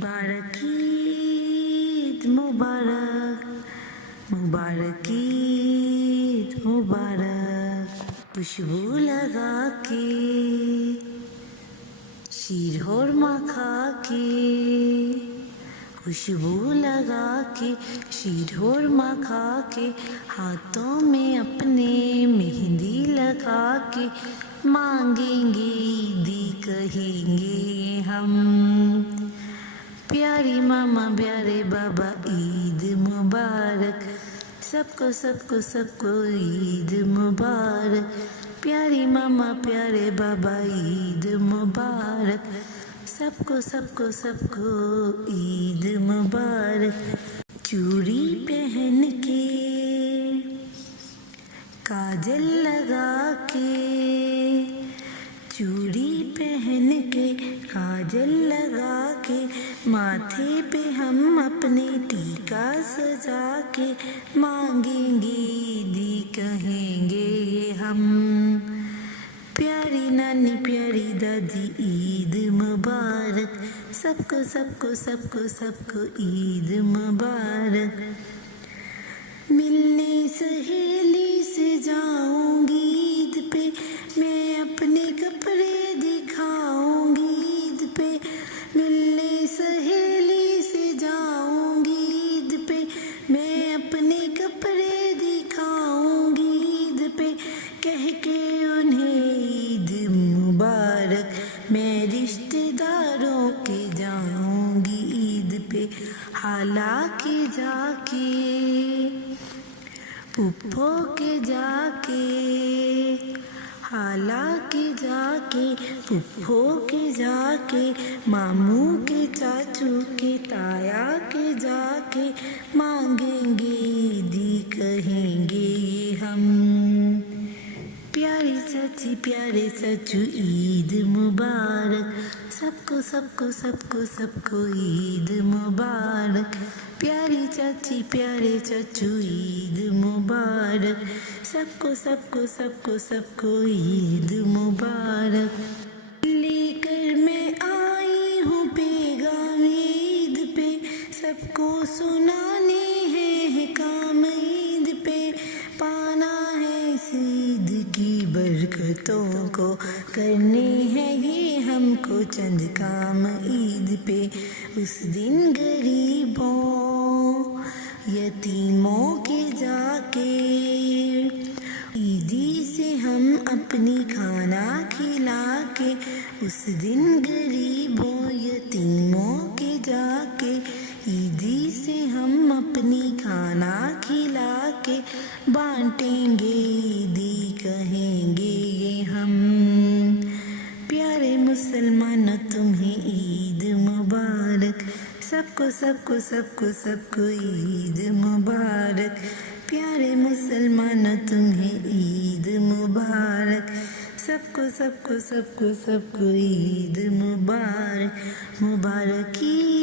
मुबारक ईद मुबारक, मुबारक ईद मुबारक। खुशबू लगा के, शीर खुरमा खा के, खुशबू लगा के, शीर खुरमा खा के, हाथों में अपने मेहंदी लगा के, मांगेंगे ईदी कहेंगे हम। प्यारी मामा प्यारे बाबा ईद मुबारक, सबको सबको सबको ईद मुबारक। प्यारी मामा प्यारे बाबा ईद मुबारक, सबको सबको सबको ईद मुबारक। चूड़ी पहन के, काजल लगा के, चूड़ी पहन के, काजल लगा के, माथे पे हम अपने टीका सजा के, मांगेंगे ईदी कहेंगे हम। प्यारी नानी प्यारी दादी ईद मुबारक, सबको सबको सबको सबको ईद मुबारक। मिलने सहेली से जाऊंगी ईद पे, मैं अपने कपड़े दिखाऊंगी ईद पे। मिलने सहेली से जाऊंगी ईद पे, मैं अपने कपड़े दिखाऊंगी ईद पे। कह के उन्हें ईद मुबारक, मैं रिश्तेदारों के जाऊंगी ईद पे। हालांकि जाके, पुप्पो के जाके, हालांकि जाके, पुप्पो के जाके, मामू के चाचू के ताया के जाके, मांगेंगे ईदी कहेंगे हम। प्यारी चाची प्यारे चाचू ईद मुबारक, सबको सबको सबको सबको ईद मुबारक। प्यारी चाची प्यारे चाचू ईद मुबारक, सबको सबको सबको सबको ईद मुबारक। लेकर मैं आई हूँ पैगाम ईद पे, सबको सुनाने हैं काम ईद पे। पाना है इस ईद की बरकतों को, करने हैं ये हमको चंद काम ईद पे। उस दिन गरीबों यतीमों के जाके, ईदी से हम अपनी खाना खिला के। उस दिन गरीबों यतीमों के जाके, ईदी से हम अपनी खाना खिला के, बांटेंगे ईदी कहेंगे ये हम। प्यारे मुसलमानों तुम्हें ईद मुबारक, सबको सबको सबको सबको ईद मुबारक। प्यारे मुसलमानों तुम्हें ईद मुबारक, सबको सबको सबको सबको ईद मुबारक। मुबारक ईद।